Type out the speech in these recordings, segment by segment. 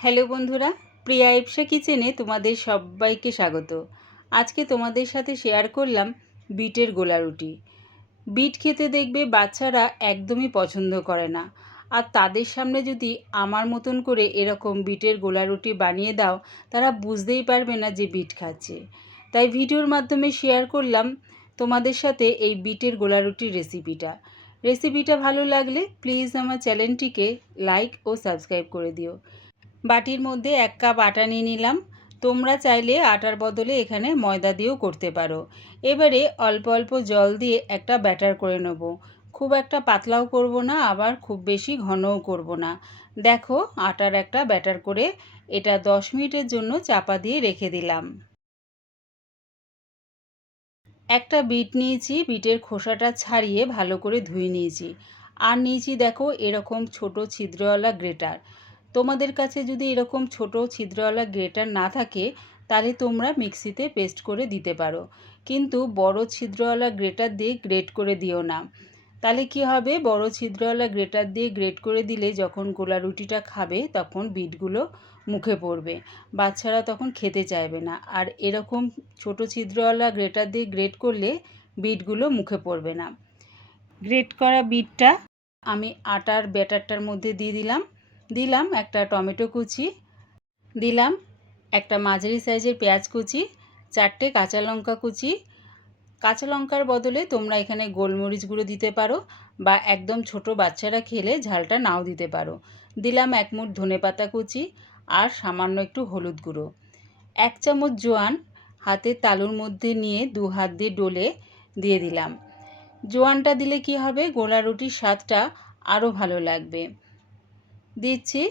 Hello বন্ধুরা, প্রিয়া ইপসা কিচেনে তোমাদের সবাইকে স্বাগত। আজকে তোমাদের সাথে শেয়ার করলাম বিটের গোলা রুটি। বিট খেতে দেখবে বাচ্চারা একদমই পছন্দ করে না, আর তাদের সামনে যদি আমার মতন করে এরকম বিটের গোলা রুটি বানিয়ে দাও, তারা বুঝতেই পারবে না যে বিট খাচ্ছে। তাই ভিডিওর মাধ্যমে শেয়ার করলাম তোমাদের সাথে এই বিটের গোলা রুটির রেসিপিটা ভালো লাগলে প্লিজ আমার চ্যানেলটিকে লাইক ও সাবস্ক্রাইব করে দিও। বাটির মধ্যে 1 কাপ আটা নিয়ে নিলাম। তোমরা চাইলে আটার বদলে এখানে ময়দা দিয়েও করতে পারো। এবারে অল্প অল্প জল দিয়ে একটা ব্যাটার করে নেব। খুব একটা পাতলাও করব না, আবার খুব বেশি ঘনও করব না। দেখো, আটার একটা ব্যাটার করে এটা 10 মিনিটের জন্য চাপা দিয়ে রেখে দিলাম। একটা বিট নিয়েছি, বিটের খোসাটা ছাড়িয়ে ভালো করে ধুয়ে নিয়েছি। আর নিয়েছি দেখো এরকম ছোট ছিদ্রওয়ালা গ্রেটার। তোমাদের কাছে যদি এরকম ছোট ছিদ্রওয়ালা গ্রেটার না থাকে, তাহলে তোমরা মিক্সিতে পেস্ট করে দিতে পারো, কিন্তু বড় ছিদ্রওয়ালা গ্রেটার দিয়ে গ্রেট করে দিও না। তাহলে কি হবে, বড় ছিদ্রওয়ালা গ্রেটার দিয়ে গ্রেট করে দিলে যখন গোলা রুটিটা খাবে তখন বিটগুলো মুখে পড়বে, বাচ্চারা তখন খেতে চাইবে না। আর এরকম ছোট ছিদ্রওয়ালা গ্রেটার দিয়ে গ্রেট করলে বিটগুলো মুখে পড়বে না। গ্রেট করা বিটটা আমি আটার ব্যাটারটার মধ্যে দিয়ে দিলাম একটা টমেটো কুচি, দিলাম একটা মাঝারি সাইজের পেঁয়াজ কুচি, 4টে কাঁচা লঙ্কা কুচি। কাঁচা লঙ্কার বদলে তোমরা এখানে গোলমরিচ গুঁড়ো দিতে পারো, বা একদম ছোট বাচ্চারা খেলে ঝালটা নাও দিতে পারো। দিলাম 1 মুঠ ধনেপাতা কুচি আর সামান্য একটু হলুদ গুঁড়ো। 1 চামচ জোয়ান হাতের তালুর মধ্যে নিয়ে 2 হাত দিয়ে ডলে দিয়ে দিলাম। জোয়ানটা দিলে কি হবে, গোলা রুটির স্বাদটা আরও ভালো লাগবে। দিচ্ছি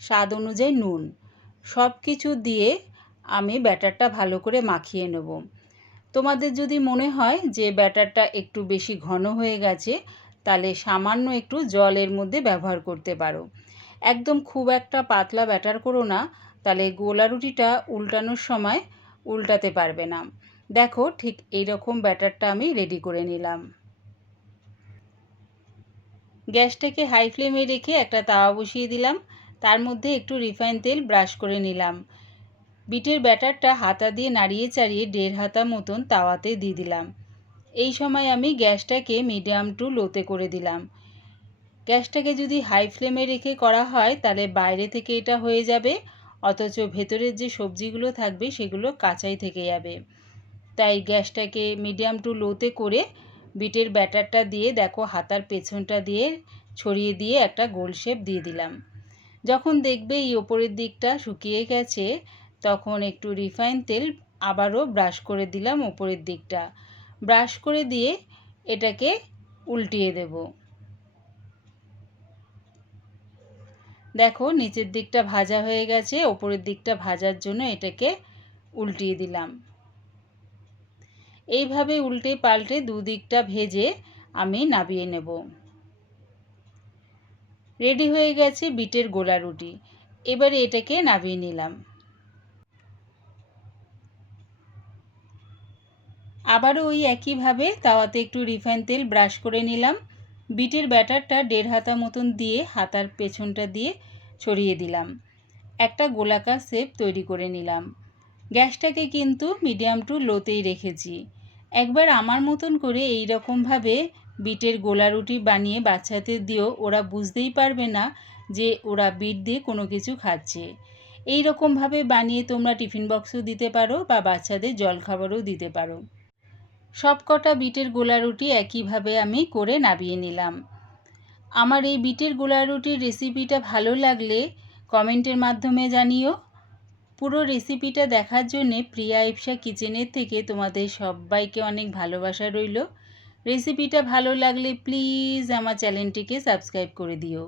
স্বাদ অনুযায়ী নুন। সব কিছু দিয়ে আমি ব্যাটারটা ভালো করে মাখিয়ে নেব। তোমাদের যদি মনে হয় যে ব্যাটারটা একটু বেশি ঘন হয়ে গেছে, তাহলে সামান্য একটু জল এর মধ্যে ব্যবহার করতে পারো। একদম খুব একটা পাতলা ব্যাটার করো না, তাহলে গোলা রুটিটা উল্টানোর সময় উল্টাতে পারবে না। দেখো, ঠিক এইরকম ব্যাটারটা আমি রেডি করে নিলাম। গ্যাসটাকে হাই ফ্লেমে রেখে একটা তাওয়া বসিয়ে দিলাম। তার মধ্যে একটু রিফাইন তেল ব্রাশ করে নিলাম। বিটের ব্যাটারটা হাতা দিয়ে নাড়িয়ে চাড়িয়ে 1.5 হাতা মতন তাওয়াতে দিয়ে দিলাম। এই সময় আমি গ্যাসটাকে মিডিয়াম টু লোতে করে দিলাম। গ্যাসটাকে যদি হাই ফ্লেমে রেখে করা হয় তাহলে বাইরে থেকে এটা হয়ে যাবে, অথচ ভেতরের যে সবজিগুলো থাকবে সেগুলো কাঁচাই থেকে যাবে। তাই গ্যাসটাকে মিডিয়াম টু লোতে করে বিটের ব্যাটারটা দিয়ে দেখো হাতার পেছনটা দিয়ে ছড়িয়ে দিয়ে একটা গোল শেপ দিয়ে দিলাম। যখন দেখবে এই ওপরের দিকটা শুকিয়ে গেছে, তখন একটু রিফাইন তেল আবারও ব্রাশ করে দিলাম ওপরের দিকটা। ব্রাশ করে দিয়ে এটাকে উল্টিয়ে দেব। দেখো নিচের দিকটা ভাজা হয়ে গেছে, ওপরের দিকটা ভাজার জন্য এটাকে উল্টিয়ে দিলাম। এইভাবে উল্টে পাল্টে দুদিকটা ভেজে আমি নামিয়ে নেব। রেডি হয়ে গেছে বিটের গোলা রুটি। এবারে এটাকে নামিয়ে নিলাম। আবারও ওই একইভাবে তাওয়াতে একটু রিফাইন তেল ব্রাশ করে নিলাম। বিটের ব্যাটারটা 1.5 হাতা মতন দিয়ে হাতার পেছনটা দিয়ে ছড়িয়ে দিলাম। একটা গোলাকার শেপ তৈরি করে নিলাম। গ্যাসটাকে কিন্তু মিডিয়াম টু লোতেই রেখেছি। একবার আমার মতন করে এই রকমভাবে বিটের গোলা রুটি বানিয়ে বাচ্চাদের দিও, ওরা বুঝতেই পারবে না যে ওরা বিট দিয়ে কোনো কিছু খাচ্ছে। এই রকমভাবে বানিয়ে তোমরা টিফিন বক্সও দিতে পারো বা বাচ্চাদের জলখাবারও দিতে পারো। সবকটা বিটের গোলা রুটি একইভাবে আমি করে নামিয়ে নিলাম। আমার এই বিটের গোলা রুটির রেসিপিটা ভালো লাগলে কমেন্টের মাধ্যমে জানিও। পুরো রেসিপিটা দেখার জন্যে প্রিয়া ইপসা কিচেনের থেকে তোমাদের সবাইকে অনেক ভালোবাসা রইল। রেসিপিটা ভালো লাগলে প্লিজ আমার চ্যানেলটিকে সাবস্ক্রাইব করে দিও।